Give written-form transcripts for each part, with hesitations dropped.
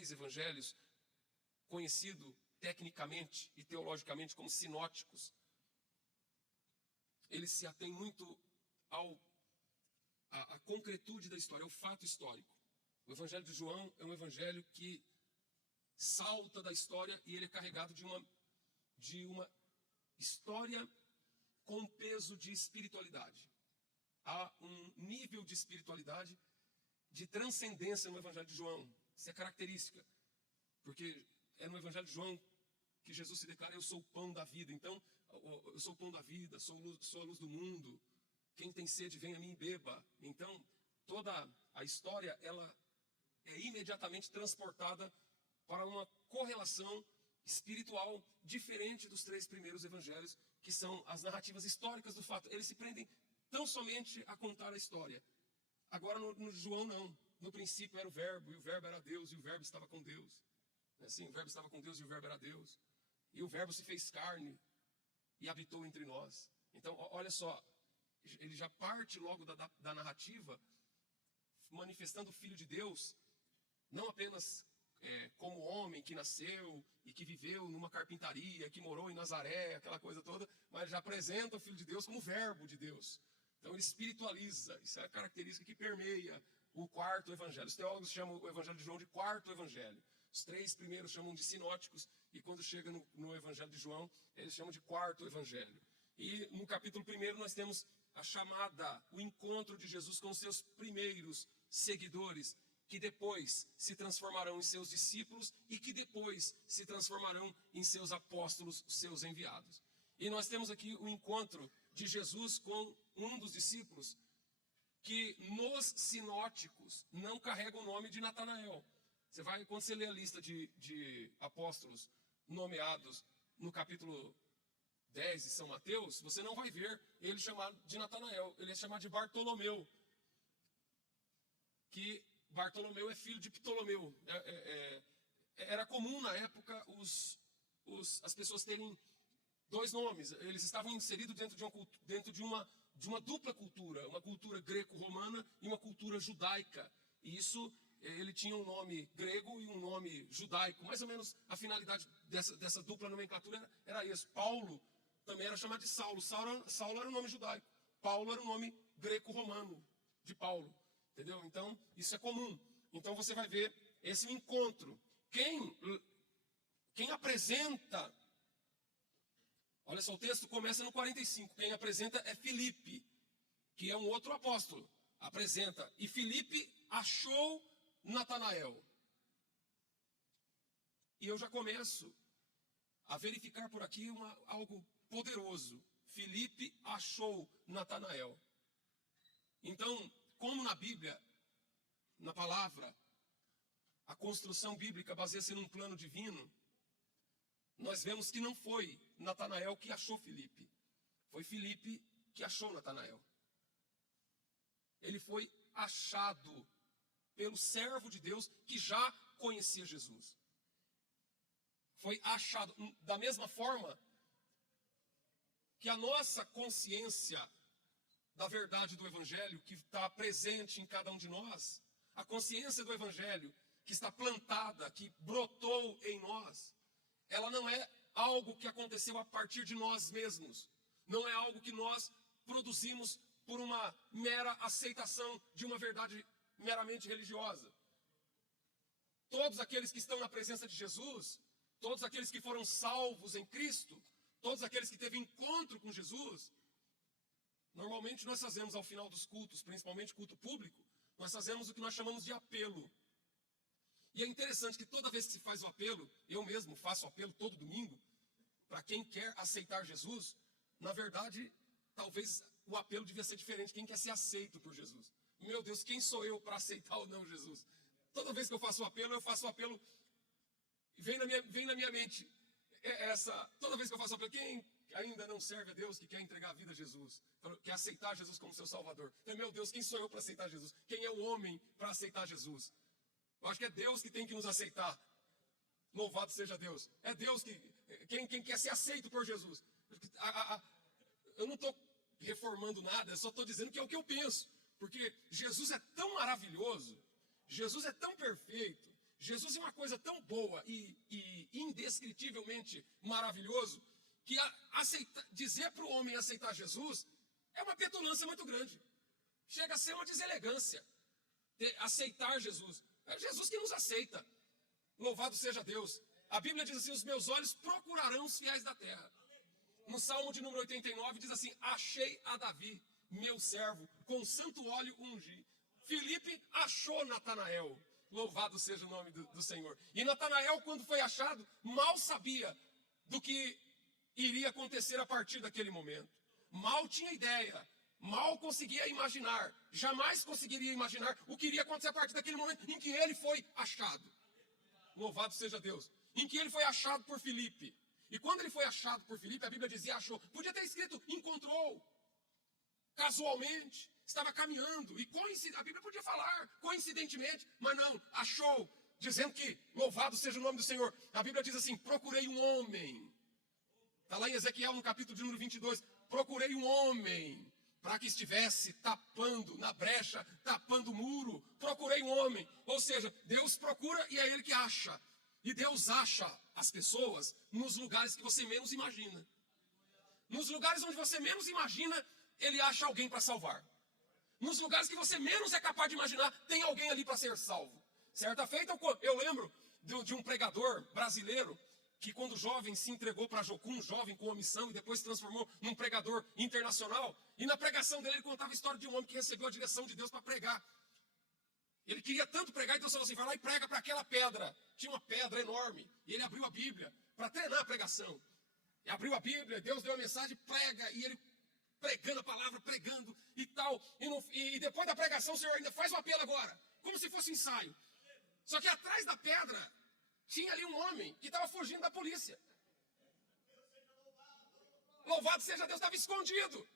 três evangelhos, conhecido tecnicamente e teologicamente como sinóticos, eles se atêm muito à concretude da história, ao fato histórico. O evangelho de João é um evangelho que salta da história e ele é carregado de uma história com peso de espiritualidade. Há um nível de espiritualidade, de transcendência no evangelho de João. Isso é característica, porque é no evangelho de João que Jesus se declara: eu sou o pão da vida. Então, eu sou o pão da vida, sou a luz do mundo. Quem tem sede, venha a mim e beba. Então, toda a história, ela é imediatamente transportada para uma correlação espiritual diferente dos três primeiros evangelhos, que são as narrativas históricas do fato. Eles se prendem tão somente a contar a história. Agora, no João, não. No princípio era o verbo, e o verbo era Deus, e o verbo estava com Deus. Assim, o verbo estava com Deus e o verbo era Deus. E o verbo se fez carne e habitou entre nós. Então, olha só, ele já parte logo da narrativa, manifestando o Filho de Deus, não apenas como homem que nasceu e que viveu numa carpintaria, que morou em Nazaré, aquela coisa toda, mas já apresenta o Filho de Deus como verbo de Deus. Então ele espiritualiza, isso é a característica que permeia o quarto evangelho. Os teólogos chamam o evangelho de João de quarto evangelho. Os três primeiros chamam de sinóticos, e quando chega no evangelho de João, eles chamam de quarto evangelho. E no capítulo 1 nós temos a chamada, o encontro de Jesus com os seus primeiros seguidores, que depois se transformarão em seus discípulos e que depois se transformarão em seus apóstolos, seus enviados. E nós temos aqui o encontro de Jesus com um dos discípulos que nos sinóticos não carrega o nome de Natanael. Quando você lê a lista de apóstolos nomeados no capítulo 10 de São Mateus, você não vai ver ele chamado de Natanael, ele é chamado de Bartolomeu, que Bartolomeu é filho de Ptolomeu. Era comum na época as pessoas terem dois nomes. Eles estavam inseridos dentro de uma dupla cultura, uma cultura greco-romana e uma cultura judaica. E isso, ele tinha um nome grego e um nome judaico. Mais ou menos a finalidade dessa dupla nomenclatura era isso. Paulo também era chamado de Saulo. Saulo era um nome judaico. Paulo era um nome greco-romano de Paulo. Entendeu? Então, isso é comum. Então, você vai ver esse encontro. Quem apresenta... Olha só, o texto começa no 45. Quem apresenta é Filipe, que é um outro apóstolo. Apresenta. E Filipe achou Natanael. E eu já começo a verificar por aqui algo poderoso. Filipe achou Natanael. Então, como na Bíblia, na palavra, a construção bíblica baseia-se num plano divino, nós vemos que não foi Natanael que achou Filipe. Foi Filipe que achou Natanael. Ele foi achado pelo servo de Deus que já conhecia Jesus. Foi achado da mesma forma que a nossa consciência da verdade do Evangelho, que está presente em cada um de nós, a consciência do Evangelho que está plantada, que brotou em nós, ela não é algo que aconteceu a partir de nós mesmos, não é algo que nós produzimos por uma mera aceitação de uma verdade meramente religiosa. Todos aqueles que estão na presença de Jesus, todos aqueles que foram salvos em Cristo, todos aqueles que teve encontro com Jesus, normalmente nós fazemos ao final dos cultos, principalmente culto público, nós fazemos o que nós chamamos de apelo. E é interessante que toda vez que se faz o apelo, eu mesmo faço o apelo todo domingo, para quem quer aceitar Jesus, na verdade, talvez o apelo devia ser diferente, quem quer ser aceito por Jesus. Meu Deus, quem sou eu para aceitar ou não Jesus? Toda vez que eu faço o apelo, vem na minha mente toda vez que eu faço o apelo, quem ainda não serve a Deus, que quer entregar a vida a Jesus, quer aceitar Jesus como seu Salvador. Então, meu Deus, quem sou eu para aceitar Jesus? Quem é o homem para aceitar Jesus? Eu acho que é Deus que tem que nos aceitar. Louvado seja Deus. É Deus quem quer ser aceito por Jesus. Eu não estou reformando nada, eu só estou dizendo que é o que eu penso. Porque Jesus é tão maravilhoso, Jesus é tão perfeito, Jesus é uma coisa tão boa e indescritivelmente maravilhoso que dizer para o homem aceitar Jesus é uma petulância muito grande. Chega a ser uma deselegância aceitar Jesus. É Jesus que nos aceita. Louvado seja Deus. A Bíblia diz assim, os meus olhos procurarão os fiéis da terra. No Salmo de número 89 diz assim, achei a Davi, meu servo, com santo óleo ungi. Filipe achou Natanael. Louvado seja o nome do Senhor. E Natanael, quando foi achado, mal sabia do que iria acontecer a partir daquele momento. Mal tinha ideia, mal conseguia imaginar, jamais conseguiria imaginar o que iria acontecer a partir daquele momento em que ele foi achado. Louvado seja Deus. Em que ele foi achado por Filipe. E quando ele foi achado por Filipe, a Bíblia dizia achou. Podia ter escrito encontrou. Casualmente. Estava caminhando. E a Bíblia podia falar coincidentemente. Mas não, achou. Dizendo que louvado seja o nome do Senhor. A Bíblia diz assim, procurei um homem. Está lá em Ezequiel no capítulo de número 22. Procurei um homem para que estivesse tapando na brecha, tapando o muro. Procurei um homem. Ou seja, Deus procura e é Ele que acha. E Deus acha as pessoas nos lugares que você menos imagina. Nos lugares onde você menos imagina, Ele acha alguém para salvar. Nos lugares que você menos é capaz de imaginar, tem alguém ali para ser salvo. Certa feita, eu lembro de um pregador brasileiro que quando jovem se entregou para Jocum, jovem com uma missão, e depois se transformou num pregador internacional. E na pregação dele ele contava a história de um homem que recebeu a direção de Deus para pregar. Ele queria tanto pregar, então ele falou assim, vai lá e prega para aquela pedra. Tinha uma pedra enorme. E ele abriu a Bíblia para treinar a pregação. E abriu a Bíblia, Deus deu a mensagem, prega. E ele pregando a palavra, pregando e tal. E depois da pregação, o Senhor ainda faz o apelo agora. Como se fosse ensaio. Só que atrás da pedra, tinha ali um homem que estava fugindo da polícia. Louvado seja Deus, estava escondido.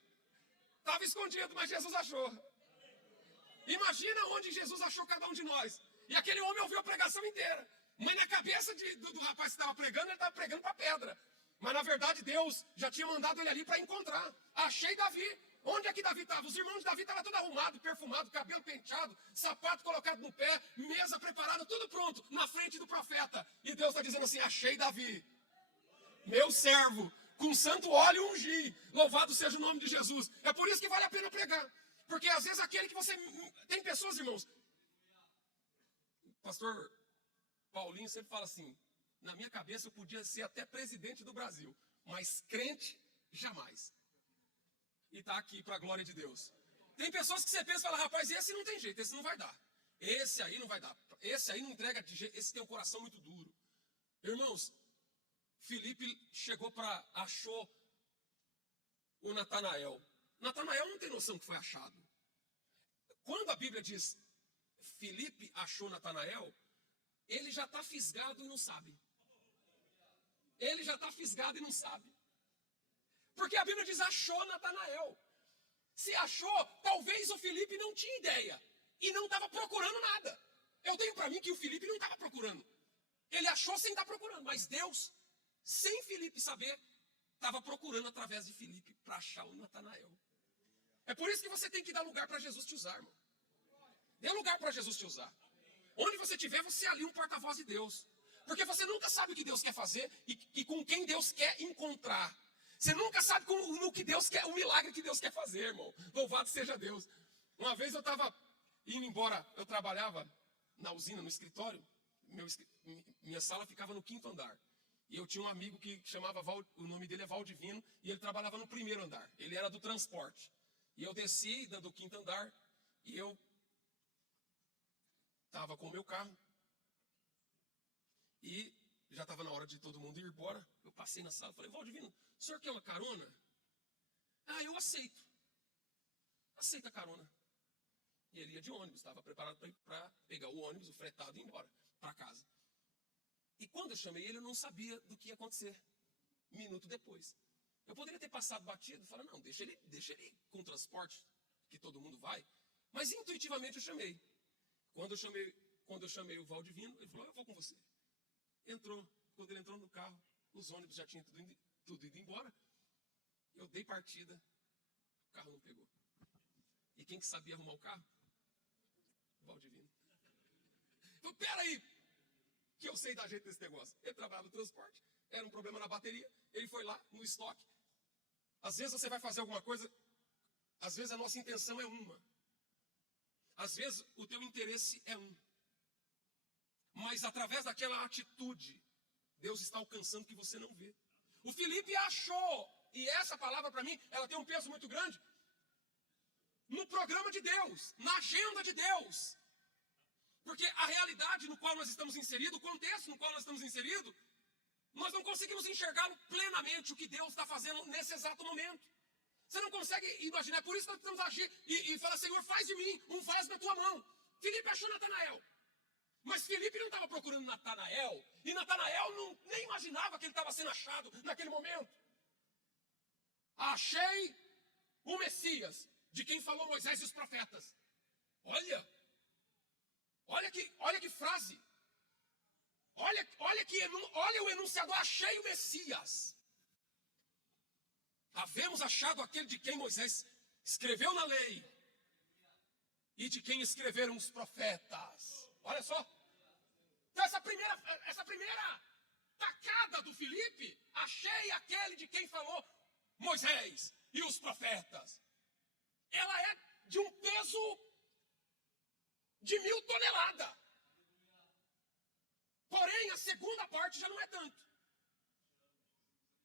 Estava escondido, mas Jesus achou. Imagina onde Jesus achou cada um de nós. E aquele homem ouviu a pregação inteira. Mas na cabeça do rapaz que estava pregando, ele estava pregando para a pedra. Mas na verdade Deus já tinha mandado ele ali para encontrar. Achei Davi. Onde é que Davi estava? Os irmãos de Davi estavam todos arrumados, perfumado, cabelo penteado, sapato colocado no pé, mesa preparada, tudo pronto, na frente do profeta. E Deus está dizendo assim, achei Davi, meu servo, com santo óleo ungi. Louvado seja o nome de Jesus. É por isso que vale a pena pregar. Porque às vezes aquele que você... Tem pessoas, irmãos. O pastor Paulinho sempre fala assim, na minha cabeça eu podia ser até presidente do Brasil, mas crente, jamais. E está aqui para a glória de Deus. Tem pessoas que você pensa e fala, rapaz, esse não tem jeito, esse não vai dar. Esse aí não vai dar. Esse aí não entrega de jeito, esse tem um coração muito duro. Irmãos, Filipe achou o Natanael. Natanael não tem noção que foi achado. Quando a Bíblia diz Filipe achou Natanael, ele já está fisgado e não sabe. Ele já está fisgado e não sabe. Porque a Bíblia diz achou Natanael. Se achou, talvez o Filipe não tinha ideia. E não estava procurando nada. Eu tenho para mim que o Filipe não estava procurando. Ele achou sem estar procurando. Mas Deus, sem Filipe saber, estava procurando através de Filipe para achar o Natanael. É por isso que você tem que dar lugar para Jesus te usar, irmão. Dê lugar para Jesus te usar. Onde você estiver, você é ali um porta-voz de Deus. Porque você nunca sabe o que Deus quer fazer e com quem Deus quer encontrar. Você nunca sabe no que Deus quer, o milagre que Deus quer fazer, irmão. Louvado seja Deus. Uma vez eu estava indo embora, eu trabalhava na usina, no escritório. Minha sala ficava no 5º andar. E eu tinha um amigo que chamava, o nome dele é Valdivino, e ele trabalhava no 1º andar. Ele era do transporte. E eu desci do 5º andar e eu estava com o meu carro. E já estava na hora de todo mundo ir embora. Eu passei na sala e falei, Valdivino, o senhor quer uma carona? Ah, eu aceito. Aceita a carona. E ele ia de ônibus, estava preparado para pegar o ônibus, o fretado e ir embora para casa. E quando eu chamei ele, eu não sabia do que ia acontecer. Minuto depois. Eu poderia ter passado batido, falar, não, deixa ele com o transporte, que todo mundo vai. Mas intuitivamente eu chamei. Quando eu chamei o Valdivino, ele falou, eu vou com você. Entrou. Quando ele entrou no carro, os ônibus já tinham tudo ido embora. Eu dei partida, o carro não pegou. E quem que sabia arrumar o carro? O Valdivino. Então, peraí, que eu sei da gente desse negócio? Ele trabalhava no transporte, era um problema na bateria, ele foi lá no estoque. Às vezes você vai fazer alguma coisa, às vezes a nossa intenção é uma. Às vezes o teu interesse é um. Mas através daquela atitude, Deus está alcançando o que você não vê. O Felipe achou, e essa palavra para mim, ela tem um peso muito grande, no programa de Deus, na agenda de Deus. Porque a realidade no qual nós estamos inseridos, o contexto no qual nós estamos inseridos, nós não conseguimos enxergar plenamente o que Deus está fazendo nesse exato momento. Você não consegue imaginar, por isso nós precisamos agir e falar, Senhor, faz de mim um vaso na tua mão. Felipe achou Natanael. Mas Felipe não estava procurando Natanael, e Natanael nem imaginava que ele estava sendo achado naquele momento. Achei o Messias, de quem falou Moisés e os profetas. Olha que frase. Olha o enunciador, achei o Messias. Havemos achado aquele de quem Moisés escreveu na lei e de quem escreveram os profetas. Olha só. Então essa primeira tacada do Felipe, achei aquele de quem falou Moisés e os profetas. Ela é de um peso de 1000 toneladas. Porém, a segunda parte já não é tanto.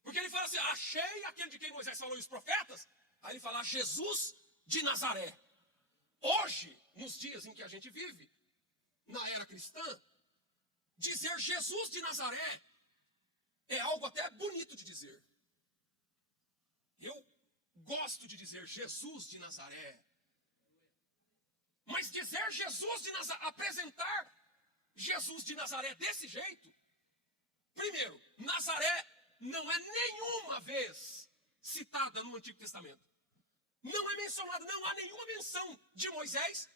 Porque ele fala assim, achei aquele de quem Moisés falou e os profetas. Aí ele fala, Jesus de Nazaré. Hoje, nos dias em que a gente vive, na era cristã, dizer Jesus de Nazaré é algo até bonito de dizer. Eu gosto de dizer Jesus de Nazaré. Mas dizer Jesus de Nazaré, apresentar Jesus de Nazaré desse jeito, primeiro, Nazaré não é nenhuma vez citada no Antigo Testamento. Não é mencionado, não há nenhuma menção de Moisés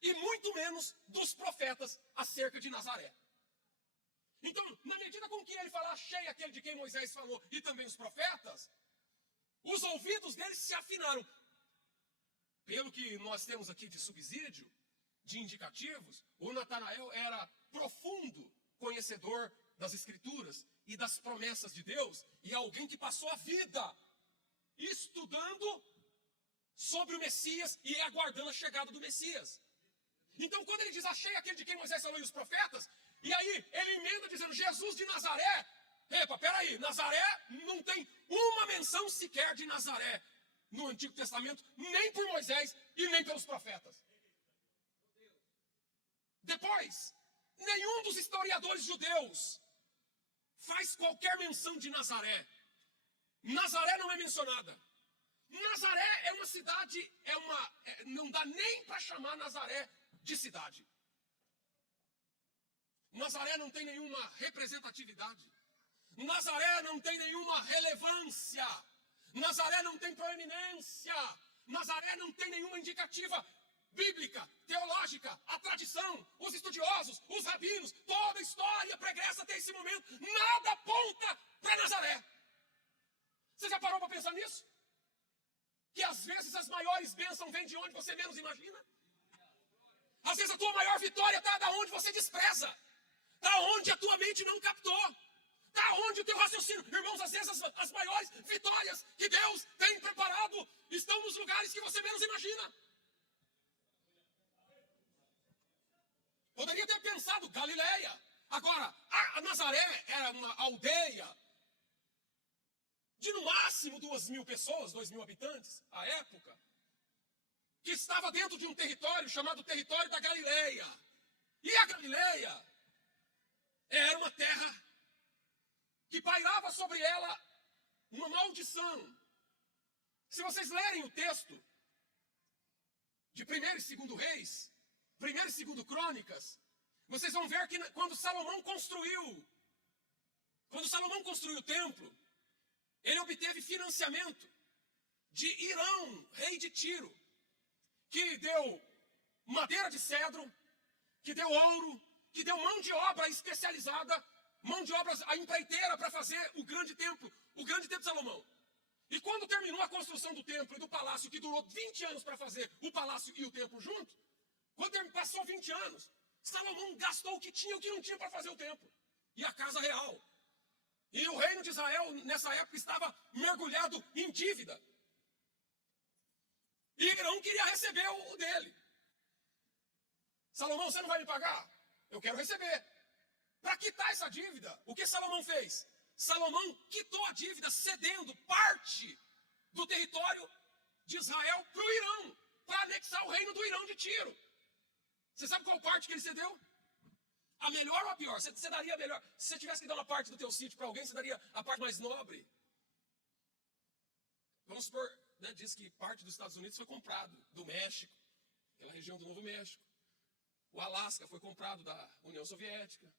e muito menos dos profetas acerca de Nazaré. Então, na medida com que ele fala, achei aquele de quem Moisés falou e também os profetas, os ouvidos deles se afinaram. Pelo que nós temos aqui de subsídio, de indicativos, o Natanael era profundo conhecedor das Escrituras e das promessas de Deus, e alguém que passou a vida estudando sobre o Messias e aguardando a chegada do Messias. Então, quando ele diz, achei aquele de quem Moisés falou e os profetas, e aí ele emenda dizendo, Jesus de Nazaré. Epa, peraí, Nazaré não tem uma menção sequer de Nazaré no Antigo Testamento, nem por Moisés e nem pelos profetas. Depois, nenhum dos historiadores judeus faz qualquer menção de Nazaré. Nazaré não é mencionada. Nazaré é uma cidade, não dá nem para chamar Nazaré de cidade. Nazaré não tem nenhuma representatividade. Nazaré não tem nenhuma relevância. Nazaré não tem proeminência. Nazaré não tem nenhuma indicativa bíblica, teológica, a tradição, os estudiosos, os rabinos, toda a história pregressa até esse momento, nada aponta para Nazaré. Você já parou para pensar nisso? Que às vezes as maiores bênçãos vêm de onde você menos imagina. Às vezes a tua maior vitória está da onde você despreza. Está onde a tua mente não captou. Está onde o teu raciocínio. Irmãos, às vezes as maiores vitórias que Deus tem preparado estão nos lugares que você menos imagina. Poderia ter pensado Galileia. Agora, a Nazaré era uma aldeia de no máximo 2.000 pessoas, 2.000 habitantes, à época, que estava dentro de um território chamado território da Galileia. E a Galileia era uma terra que pairava sobre ela uma maldição. Se vocês lerem o texto de 1º e 2º Reis, 1º e 2º Crônicas, vocês vão ver que quando Salomão construiu o templo, ele obteve financiamento de Irão, rei de Tiro, que deu madeira de cedro, que deu ouro, que deu mão de obra especializada, mão de obra, a empreiteira para fazer o grande templo de Salomão. E quando terminou a construção do templo e do palácio, que durou 20 anos para fazer o palácio e o templo junto, quando passou 20 anos, Salomão gastou o que tinha e o que não tinha para fazer o templo. e a casa real. E o reino de Israel, nessa época, estava mergulhado em dívida. E Irão queria receber o dele. Salomão, você não vai me pagar? Eu quero receber. Para quitar essa dívida, o que Salomão fez? Salomão quitou a dívida cedendo parte do território de Israel para o Irão, para anexar o reino do Irão de Tiro. Você sabe qual parte que ele cedeu? A melhor ou a pior? Você daria a melhor? Se você tivesse que dar uma parte do teu sítio para alguém, você daria a parte mais nobre? Vamos supor, né, diz que parte dos Estados Unidos foi comprado do México, aquela região do Novo México. O Alasca foi comprado da União Soviética.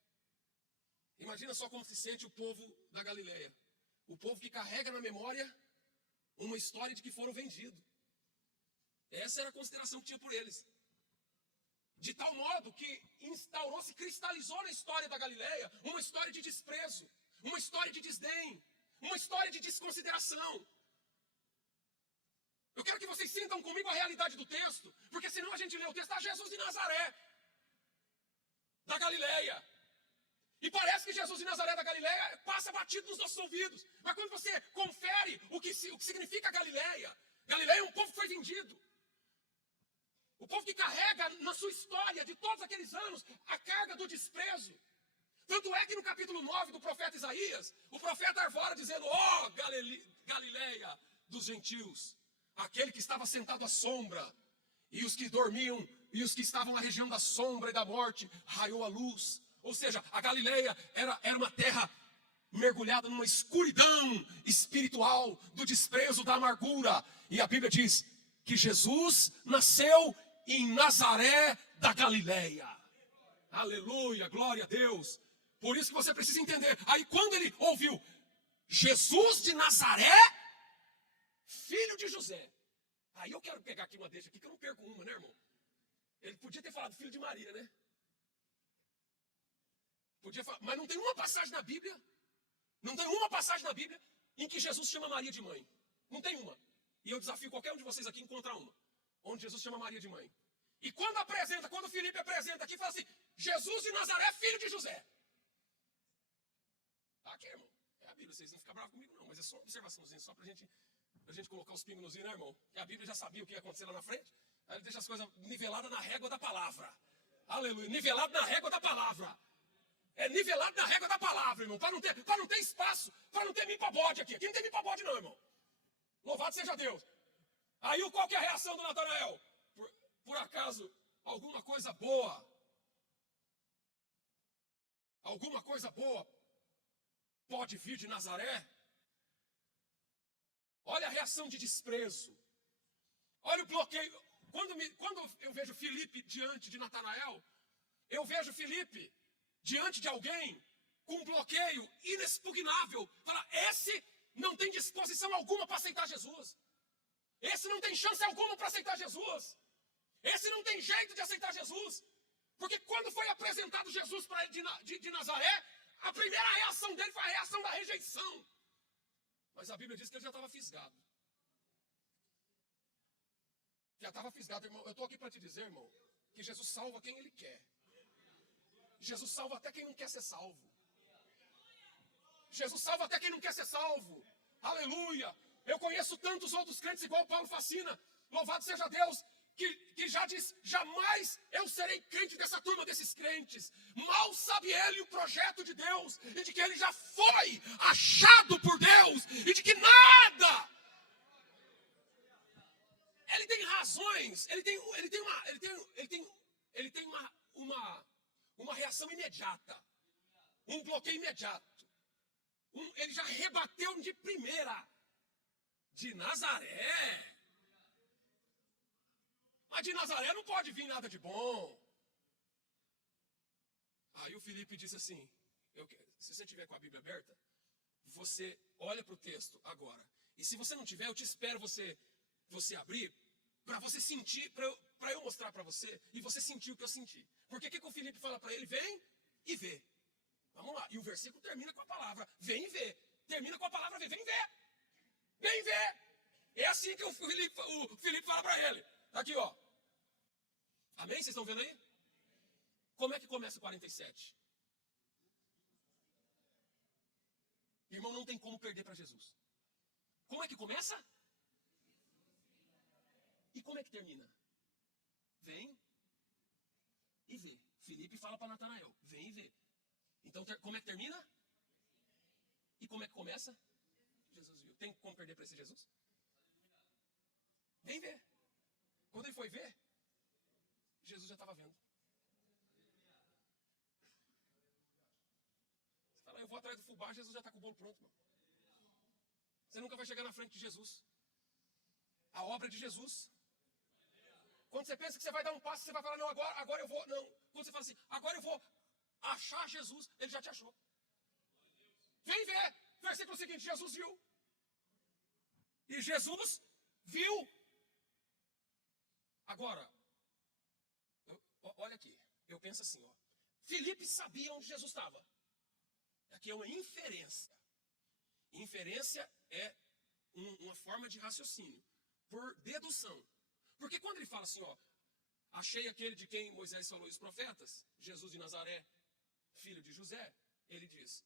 Imagina só como se sente o povo da Galileia. O povo que carrega na memória uma história de que foram vendidos. Essa era a consideração que tinha por eles. De tal modo que instaurou-se, cristalizou na história da Galileia uma história de desprezo, uma história de desdém, uma história de desconsideração. Eu quero que vocês sintam comigo a realidade do texto, porque senão a gente lê o texto, Jesus de Nazaré, da Galileia. E parece que Jesus de Nazaré da Galileia passa batido nos nossos ouvidos. Mas quando você confere o que significa Galileia, Galileia é um povo que foi vendido. O povo que carrega na sua história de todos aqueles anos a carga do desprezo. Tanto é que no capítulo 9 do profeta Isaías, o profeta arvora dizendo, ó Galileia dos gentios, aquele que estava sentado à sombra, e os que dormiam, e os que estavam na região da sombra e da morte, raiou a luz. Ou seja, a Galileia era uma terra mergulhada numa escuridão espiritual, do desprezo, da amargura. E a Bíblia diz que Jesus nasceu em Nazaré da Galileia. Aleluia, glória a Deus. Por isso que você precisa entender. Aí quando ele ouviu Jesus de Nazaré, filho de José. Aí eu quero pegar aqui uma deixa aqui, que eu não perco uma, né, irmão? Ele podia ter falado filho de Maria, né? Podia falar, mas não tem uma passagem na Bíblia, não tem uma passagem na Bíblia em que Jesus chama Maria de mãe. Não tem uma. E eu desafio qualquer um de vocês aqui a encontrar uma, onde Jesus chama Maria de mãe. E quando Filipe apresenta aqui, fala assim, Jesus de Nazaré, filho de José. Tá aqui, irmão. É a Bíblia, vocês não ficam bravos comigo não, mas é só uma observaçãozinha, só pra gente colocar os pingos nos i, né, irmão? Que a Bíblia já sabia o que ia acontecer lá na frente. Aí ele deixa as coisas niveladas na régua da palavra. Aleluia, nivelado na régua da palavra. É nivelado na régua da palavra, irmão, para não ter espaço, para não ter mipa-bode aqui. Aqui não tem mipa-bode não, irmão. Louvado seja Deus. Aí qual que é a reação do Natanael? Por acaso, alguma coisa boa pode vir de Nazaré? Olha a reação de desprezo. Olha o bloqueio. Quando eu vejo Filipe diante de Natanael, eu vejo Filipe diante de alguém com um bloqueio inexpugnável. Fala, esse não tem disposição alguma para aceitar Jesus. Esse não tem chance alguma para aceitar Jesus. Esse não tem jeito de aceitar Jesus. Porque quando foi apresentado Jesus para ele de Nazaré, a primeira reação dele foi a reação da rejeição. Mas a Bíblia diz que ele já estava fisgado. Já estava fisgado, irmão. Eu estou aqui para te dizer, irmão, que Jesus salva quem ele quer. Jesus salva até quem não quer ser salvo. Jesus salva até quem não quer ser salvo. Aleluia. Eu conheço tantos outros crentes igual o Paulo Facina. Louvado seja Deus, que já diz, jamais eu serei crente dessa turma desses crentes. Mal sabe ele o projeto de Deus, e de que ele já foi achado por Deus, e de que nada. Ele tem razões, ele tem uma reação imediata, um bloqueio imediato. Ele já rebateu de primeira. De Nazaré. Mas de Nazaré não pode vir nada de bom. Aí o Filipe disse assim, se você tiver com a Bíblia aberta, você olha para o texto agora. E se você não tiver, eu te espero você abrir, para você sentir, para eu mostrar para você, e você sentir o que eu senti. Porque o que o Filipe fala para ele? Vem e vê. Vamos lá. E o versículo termina com a palavra, vem e vê. Termina com a palavra, vem e vê. Vem ver. É assim que o Filipe fala para ele. Tá aqui, ó. Amém? Vocês estão vendo aí? Como é que começa o 47? não tem como perder para Jesus. Como é que começa? E como é que termina? Vem e vê. Filipe fala para Natanael, vem e vê. Então, como é que termina? E como é que começa? Jesus viu. Tem como perder para esse Jesus? Vem ver. Quando ele foi ver, Jesus já estava vendo. Você fala, eu vou atrás do fubá, Jesus já está com o bolo pronto, mano. Você nunca vai chegar na frente de Jesus. A obra de Jesus. Quando você pensa que você vai dar um passo, você vai falar, não, agora eu vou. Não. Quando você fala assim, agora eu vou achar Jesus, ele já te achou. Vem ver. Versículo seguinte, Jesus viu. E Jesus viu. Agora, olha aqui. Eu penso assim, ó. Filipe sabia onde Jesus estava. Aqui é uma inferência. Inferência é uma forma de raciocínio. Por dedução. Porque quando ele fala assim, ó, achei aquele de quem Moisés falou e os profetas, Jesus de Nazaré, filho de José, ele diz,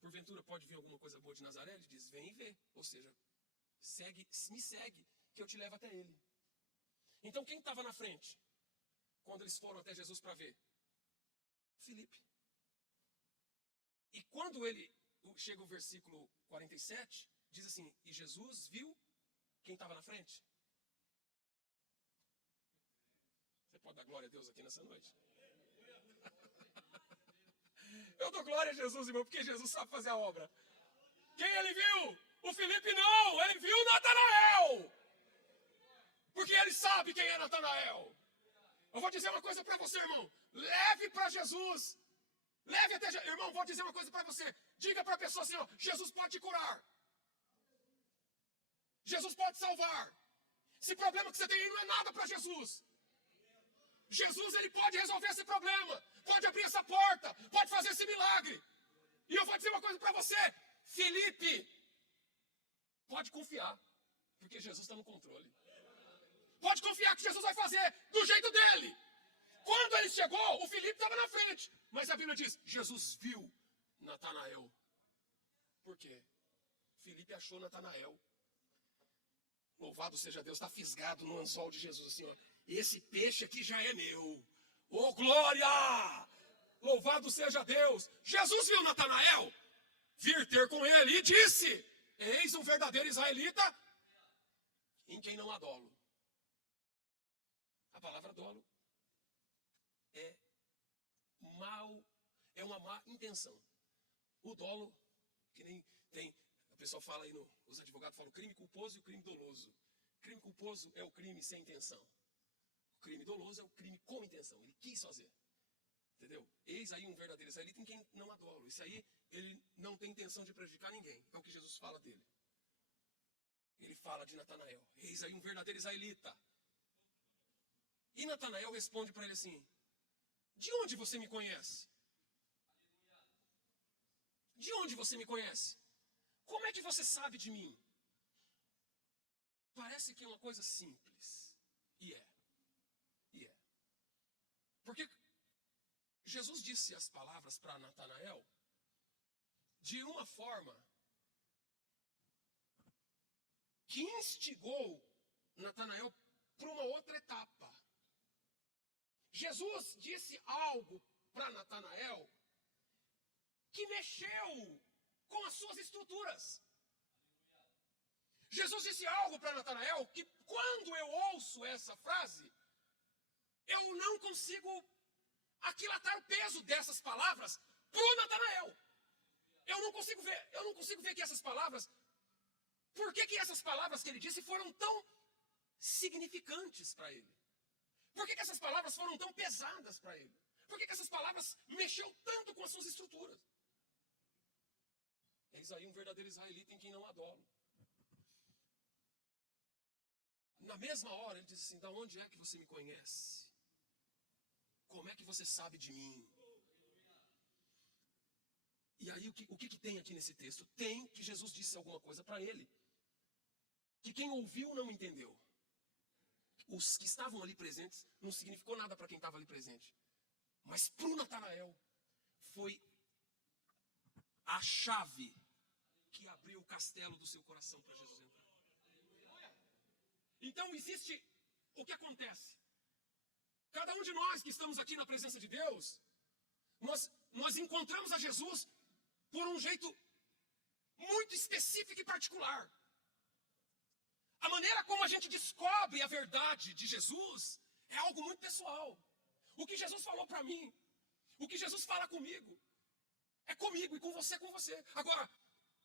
porventura pode vir alguma coisa boa de Nazaré? Ele diz, vem e vê. Ou seja, me segue, que eu te levo até ele. Então quem estava na frente, quando eles foram até Jesus para ver? Filipe. E quando chega o versículo 47, diz assim, e Jesus viu quem estava na frente? Você pode dar glória a Deus aqui nessa noite? Eu dou glória a Jesus, irmão, porque Jesus sabe fazer a obra. Quem ele viu? O Filipe não, ele viu Natanael. Porque ele sabe quem é Natanael. Eu vou dizer uma coisa para você, irmão. Leve para Jesus. Leve até Jesus. Irmão, vou dizer uma coisa para você. Diga para a pessoa assim, ó, Jesus pode te curar. Jesus pode salvar. Esse problema que você tem aí não é nada para Jesus. Jesus, ele pode resolver esse problema. Pode abrir essa porta. Pode fazer esse milagre. E eu vou dizer uma coisa para você. Filipe, pode confiar. Porque Jesus está no controle. Pode confiar que Jesus vai fazer do jeito dele. Quando ele chegou, o Filipe estava na frente. Mas a Bíblia diz, Jesus viu Natanael. Por quê? Filipe achou Natanael. Louvado seja Deus, está fisgado no anzol de Jesus assim, ó. Esse peixe aqui já é meu. Oh, glória! Louvado seja Deus. Jesus viu Natanael vir ter com ele e disse, eis um verdadeiro israelita em quem não há dolo. A palavra dolo é uma má intenção. O dolo, que nem tem, o pessoal fala aí, os advogados falam crime culposo e o crime doloso. Crime culposo é o crime sem intenção. O crime doloso é o crime com intenção. Ele quis fazer. Entendeu? Eis aí um verdadeiro israelita em quem não há dolo. Isso aí, ele não tem intenção de prejudicar ninguém. É o que Jesus fala dele. Ele fala de Natanael. Eis aí um verdadeiro israelita. E Natanael responde para ele assim, de onde você me conhece? De onde você me conhece? Como é que você sabe de mim? Parece que é uma coisa simples. E é. Porque Jesus disse as palavras para Natanael de uma forma que instigou Natanael para uma outra etapa. Jesus disse algo para Natanael que mexeu com as suas estruturas. Jesus disse algo para Natanael que quando eu ouço essa frase, eu não consigo aquilatar o peso dessas palavras para o Natanael. Eu não consigo ver que essas palavras, por que essas palavras que ele disse foram tão significantes para ele? Por que essas palavras foram tão pesadas para ele? Por que essas palavras mexeu tanto com as suas estruturas? Eis aí um verdadeiro israelita em quem não há dolo. Na mesma hora ele diz assim, da onde é que você me conhece? Como é que você sabe de mim? E aí o que tem aqui nesse texto? Tem que Jesus disse alguma coisa para ele. Que quem ouviu não entendeu. Os que estavam ali presentes não significou nada para quem estava ali presente. Mas para o Natanael foi a a chave que abriu o castelo do seu coração para Jesus entrar. Então existe o que acontece. Cada um de nós que estamos aqui na presença de Deus, nós encontramos a Jesus por um jeito muito específico e particular. A maneira como a gente descobre a verdade de Jesus é algo muito pessoal. O que Jesus falou para mim, o que Jesus fala comigo, é comigo e com você é com você. Agora,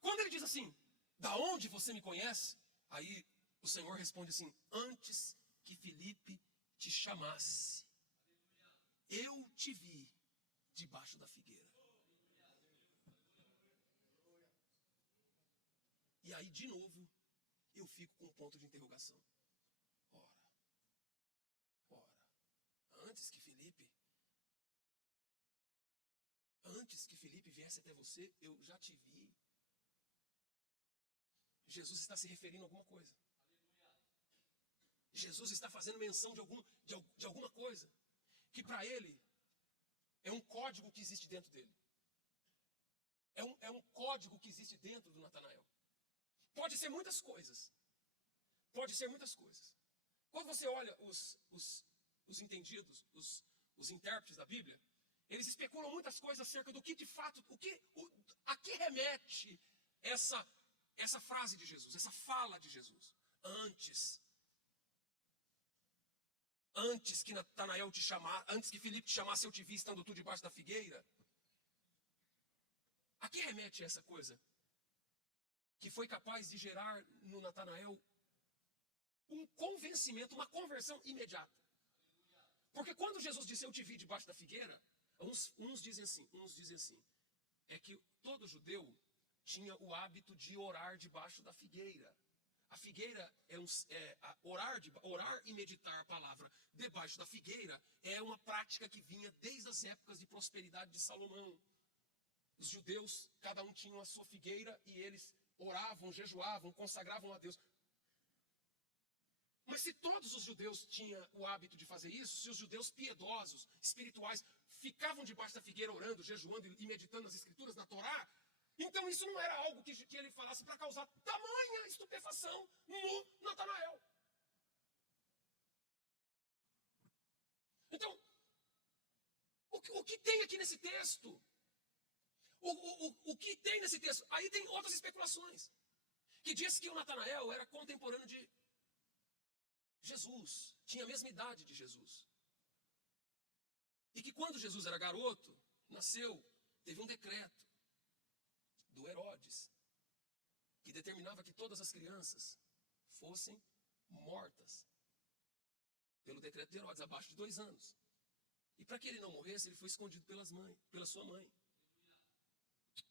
quando ele diz assim, da onde você me conhece? Aí o Senhor responde assim, antes que Filipe te chamasse, eu te vi debaixo da figueira. E aí, de novo, eu fico com um ponto de interrogação. Ora, antes que Filipe viesse até você, eu já te vi. Jesus está se referindo a alguma coisa. Jesus está fazendo menção de alguma coisa que para ele é um código que existe dentro dele. É um código que existe dentro do Natanael. Pode ser muitas coisas. Pode ser muitas coisas. Quando você olha os entendidos, os intérpretes da Bíblia, eles especulam muitas coisas acerca do que de fato, a que remete essa frase de Jesus, essa fala de Jesus. Antes que Natanael te chamar, antes que Filipe te chamasse, eu te vi estando tu debaixo da figueira. A que remete essa coisa? Que foi capaz de gerar no Natanael um convencimento, uma conversão imediata. Porque quando Jesus disse, eu te vi debaixo da figueira, uns dizem assim, é que todo judeu tinha o hábito de orar debaixo da figueira. A figueira orar e meditar a palavra debaixo da figueira é uma prática que vinha desde as épocas de prosperidade de Salomão. Os judeus, cada um tinha a sua figueira e eles oravam, jejuavam, consagravam a Deus. Mas se todos os judeus tinham o hábito de fazer isso, se os judeus piedosos, espirituais, ficavam debaixo da figueira orando, jejuando e meditando as escrituras da Torá, então isso não era algo que ele falasse para causar tamanha estupefação no Natanael. Então, o que tem aqui nesse texto? O que tem nesse texto? Aí tem outras especulações. Que diz que o Natanael era contemporâneo de Jesus. Tinha a mesma idade de Jesus. E que quando Jesus era garoto, nasceu, teve um decreto do Herodes, que determinava que todas as crianças fossem mortas. Pelo decreto de Herodes, abaixo de 2 anos. E para que ele não morresse, ele foi escondido pela sua mãe.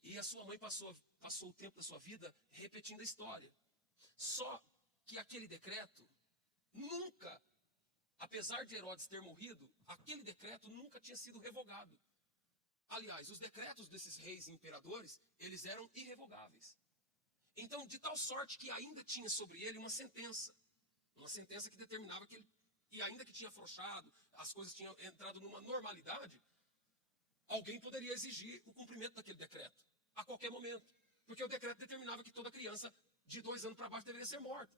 E a sua mãe passou o tempo da sua vida repetindo a história. Só que aquele decreto nunca, apesar de Herodes ter morrido, aquele decreto nunca tinha sido revogado. Aliás, os decretos desses reis e imperadores, eles eram irrevogáveis. Então, de tal sorte que ainda tinha sobre ele uma sentença que determinava que ele, e ainda que tinha afrouxado, as coisas tinham entrado numa normalidade, alguém poderia exigir o cumprimento daquele decreto, a qualquer momento. Porque o decreto determinava que toda criança de 2 anos para baixo deveria ser morta.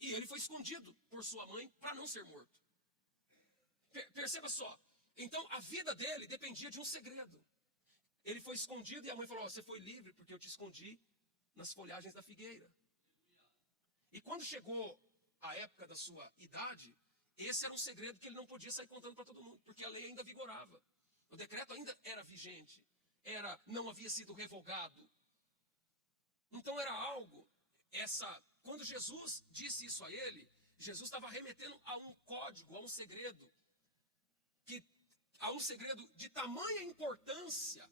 E ele foi escondido por sua mãe para não ser morto. Perceba só. Então, a vida dele dependia de um segredo. Ele foi escondido e a mãe falou, você foi livre porque eu te escondi nas folhagens da figueira. E quando chegou a época da sua idade, esse era um segredo que ele não podia sair contando para todo mundo, porque a lei ainda vigorava. O decreto ainda era vigente, não havia sido revogado. Então era algo, quando Jesus disse isso a ele, Jesus estava remetendo a um código, a um segredo, a um segredo de tamanha importância,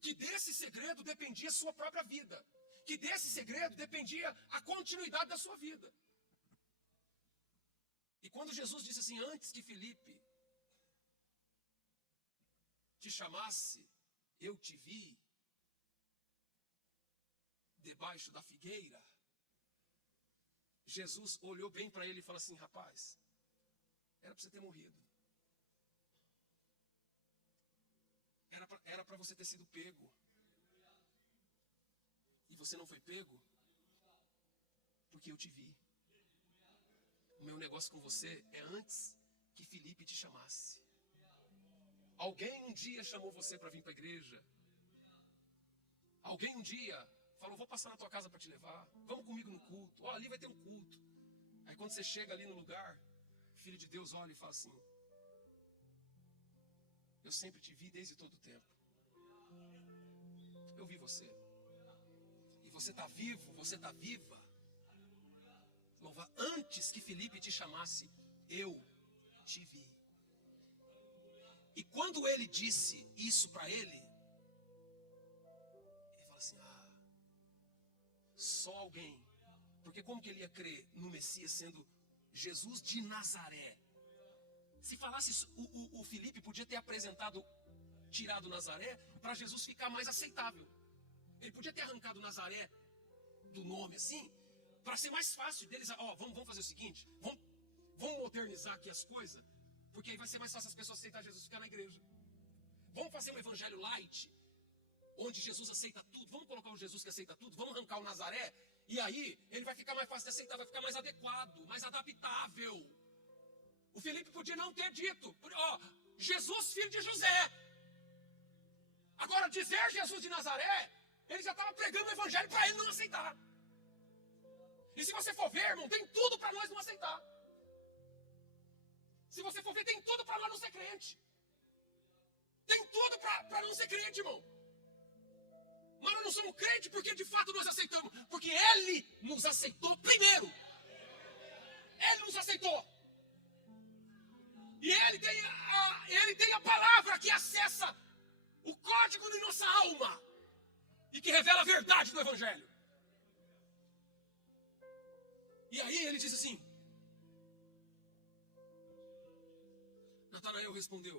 que desse segredo dependia a sua própria vida, que desse segredo dependia a continuidade da sua vida. E quando Jesus disse assim, antes que Filipe te chamasse, eu te vi debaixo da figueira, Jesus olhou bem para ele e falou assim, rapaz, era para você ter morrido. Era para você ter sido pego. E você não foi pego? Porque eu te vi. O meu negócio com você é antes que Felipe te chamasse. Alguém um dia chamou você para vir para a igreja. Alguém um dia falou, vou passar na tua casa para te levar. Vamos comigo no culto. Ó, ali vai ter um culto. Aí quando você chega ali no lugar, o Filho de Deus olha e fala assim, eu sempre te vi desde todo o tempo. Eu vi você. E você está vivo, você está viva. Louva, antes que Felipe te chamasse, eu te vi. E quando ele disse isso para ele fala assim, só alguém. Porque como que ele ia crer no Messias sendo Jesus de Nazaré? Se falasse isso, o Felipe podia ter tirado Nazaré para Jesus ficar mais aceitável. Ele podia ter arrancado Nazaré do nome assim, para ser mais fácil deles. Vamos fazer o seguinte, vamos modernizar aqui as coisas, porque aí vai ser mais fácil as pessoas aceitar Jesus e ficar na igreja. Vamos fazer um evangelho light, onde Jesus aceita tudo. Vamos colocar o Jesus que aceita tudo, vamos arrancar o Nazaré, e aí ele vai ficar mais fácil de aceitar, vai ficar mais adequado, mais adaptável. O Felipe podia não ter dito, Jesus, filho de José. Agora, dizer Jesus de Nazaré, ele já estava pregando o evangelho para ele não aceitar. E se você for ver, irmão, tem tudo para nós não aceitar. Se você for ver, tem tudo para nós não ser crente. Tem tudo para não ser crente, irmão. Mas nós não somos crentes porque de fato nós aceitamos. Porque Ele nos aceitou primeiro. Ele nos aceitou. E Ele tem a palavra que acessa o código de nossa alma. E que revela a verdade do evangelho. E aí ele diz assim, Natanael respondeu,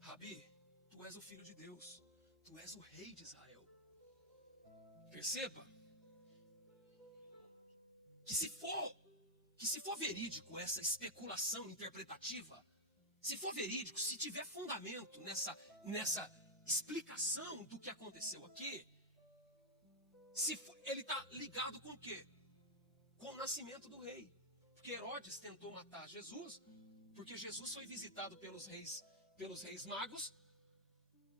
Rabi, tu és o filho de Deus, tu és o rei de Israel. Perceba que se for verídico essa especulação interpretativa, se for verídico, se tiver fundamento nessa explicação do que aconteceu aqui, ele está ligado com o quê? Com o nascimento do rei. Porque Herodes tentou matar Jesus, porque Jesus foi visitado pelos reis magos,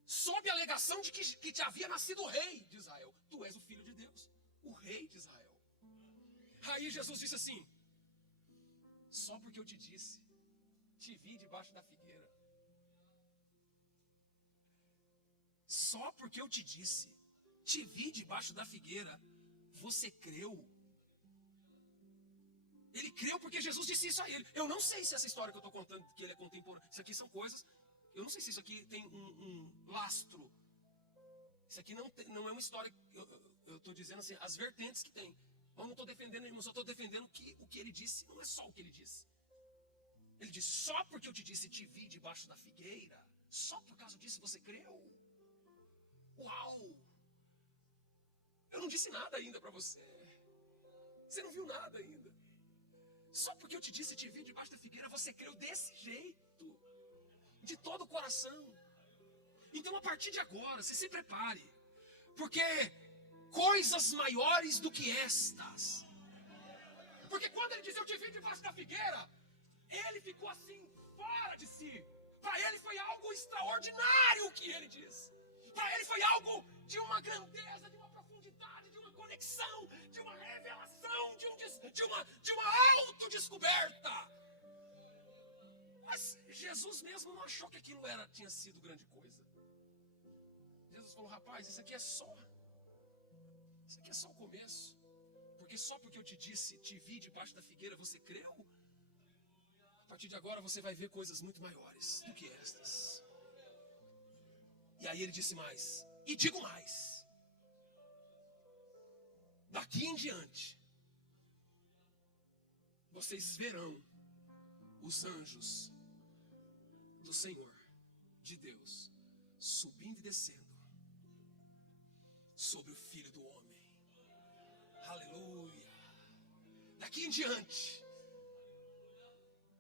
sob a alegação de que te havia nascido o rei de Israel. Tu és o filho de Deus, o rei de Israel. Aí Jesus disse assim, só porque eu te disse, te vi debaixo da figueira. Só porque eu te disse, te vi debaixo da figueira, você creu? Ele creu porque Jesus disse isso a ele. Eu não sei se essa história que eu estou contando, que ele é contemporâneo, isso aqui são coisas, eu não sei se isso aqui tem um lastro. Isso aqui não é uma história, eu estou dizendo assim, as vertentes que tem. Eu não estou defendendo ele, mas eu estou defendendo que o que ele disse não é só o que ele disse. Ele disse, só porque eu te disse, te vi debaixo da figueira, só por causa disso você creu? Uau! Eu não disse nada ainda para você. Você não viu nada ainda. Só porque eu te disse, te vi debaixo da figueira, você creu desse jeito. De todo o coração. Então a partir de agora, você se prepare. Porque coisas maiores do que estas. Porque quando ele disse, eu te vi debaixo da figueira, ele ficou assim, fora de si. Para ele foi algo extraordinário o que ele disse. Para ele foi algo de uma grandeza, de uma profundidade, de uma conexão, de uma revelação, de uma autodescoberta. Mas Jesus mesmo não achou que aquilo tinha sido grande coisa. Jesus falou, rapaz, isso aqui é só o começo. Porque só porque eu te disse, te vi debaixo da figueira, você creu? A partir de agora você vai ver coisas muito maiores do que estas. E aí ele disse mais, e digo mais, daqui em diante, vocês verão os anjos do Senhor, de Deus, subindo e descendo sobre o Filho do Homem. Aleluia. Daqui em diante,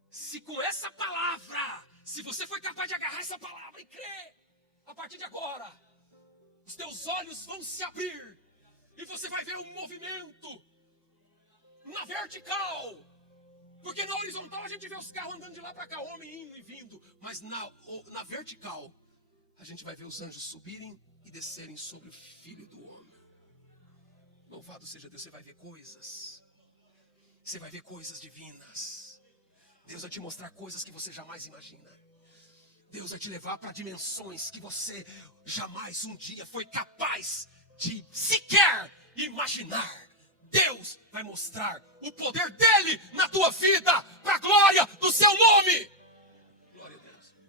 se com essa palavra, se você foi capaz de agarrar essa palavra e crer, a partir de agora, os teus olhos vão se abrir E você vai ver um movimento na vertical. Porque na horizontal a gente vê os carros andando de lá para cá, homem indo e vindo. Mas na vertical, a gente vai ver os anjos subirem e descerem sobre o Filho do Homem. Louvado seja Deus, você vai ver coisas. Você vai ver coisas divinas. Deus vai te mostrar coisas que você jamais imagina. Deus vai te levar para dimensões que você jamais um dia foi capaz de sequer imaginar. Deus vai mostrar o poder dele na tua vida, para a glória do seu nome.